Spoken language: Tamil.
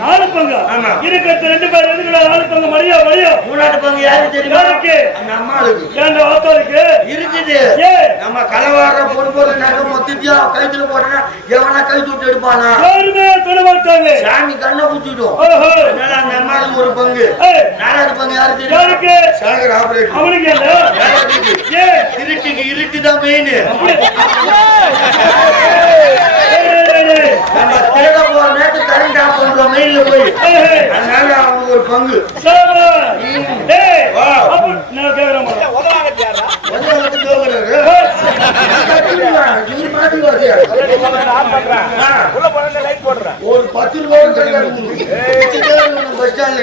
நாலு பங்கு இருக்கிறது 2 பேர் எதுக்குடா 4 பங்கு மரியா மரியா 3 பங்கு யாரு தெரியுமா அந்த அம்மாளுக்கு ஏன்டா ஆத்தாளுக்கு இருக்குது நம்ம கலவார பொறுப்போல நகை மொத்தத்தியா கைத்துல போட்டா எவனா கை தூட்டு எடுப்பானா யாருமே தொட மாட்டாங்க சாமி கண்ணை குத்திடும் அதனால அந்த அம்மாளுக்கு 1 பங்கு 4வது பங்கு யாரு தெரியுமா யாருக்கு சாகர் ஆபரேட் அவனுக்கு இருட்டுக்கு இருட்டு தான் மெயின் நம்ம திருட போற நேரத்து கரண்ட் ஆஃப் பண்றோம் மெயின்ல போய் அதனால அவங்க 1 பங்கு ஒரு 10 ரூபாய் பஸ் ஸ்டாண்ட்ல